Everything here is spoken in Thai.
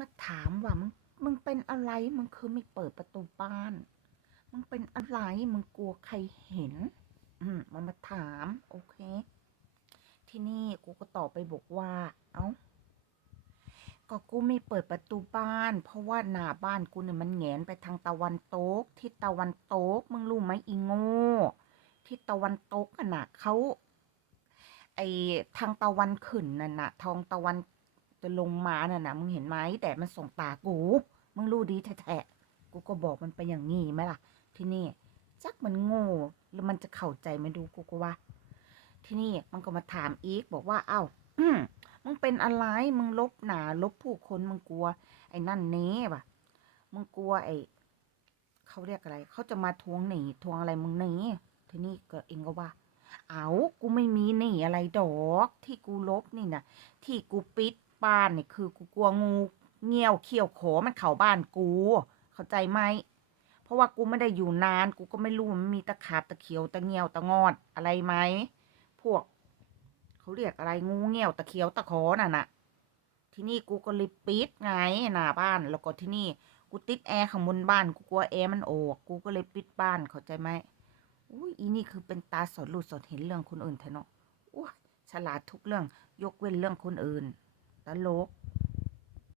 มาถามว่ามึงมึงเป็นอะไรมึงคือไม่เปิดประตูบ้าน มึงเป็นอะไรมึงกลัวใครเห็น อืมมันมาถาม โอเค ที่นี่กูก็ตอบไปบอกว่า เอ้าก็กูไม่เปิดประตูบ้าน เพราะว่าหน้าบ้านกูเนี่ยมันแหงนไปทางตะวันตกทิศตะวันตกมึงรู้ไหมอีโง่ทิศตะวันตกอะน่ะเขาไอทางตะวันขึ้นน่ะนะทองตะวัน จะลงมาน่ะนะมึงเห็นไหมแต่มันส่งตากู มึงรู้ดีแท้ๆกูก็บอกมันไปอย่างงี้ไหมล่ะ ที่นี่จักมันโง่หรือมันจะเข้าใจไหม่ดูกูก็ว่า ที่นี่มันก็มาถามอีกบอกว่า เอ้าอืมมึงเป็นอะไรมึงลบหนาลบผู้คนมึงกลัว ไอ้นั่นเน่ปะมึงกลัวไอ้เขาเรียกอะไรเขาจะมาทวงหนีทวงอะไรมึงหนีทีนี่ก็เองก็ว่า เอากูไม่มีหนีอะไรดอก ที่กูลบนี่นะที่กูปิด บ้านนี่คือกูกลัวงูเงี้ยวเขี้ยวโขมันเข้าบ้านกู เข้าใจไหมเพราะว่ากูไม่ได้อยู่นาน กูก็ไม่รู้มันมีตะขาบตะเขียวตะเงี้ยวตะงอดอะไรไหมพวกเขาเรียกอะไรงูเงี้ยวตะเขียวตะขอน่ะน่ะ ที่นี่กูก็เลยปิดไงหน้าบ้านแล้วก็ที่นี่กูติดแอร์ข้างบนบ้านกูกลัวแอร์มันออกกูก็เลยปิดบ้านเข้าใจไหมอุ้ยอีนี่คือเป็นตาสอนรู้สอนเห็นเรื่องคนอื่นเถอะเนาะอ้ฉลาดทุกเรื่องยกเว้นเรื่องคนอื่น ตลก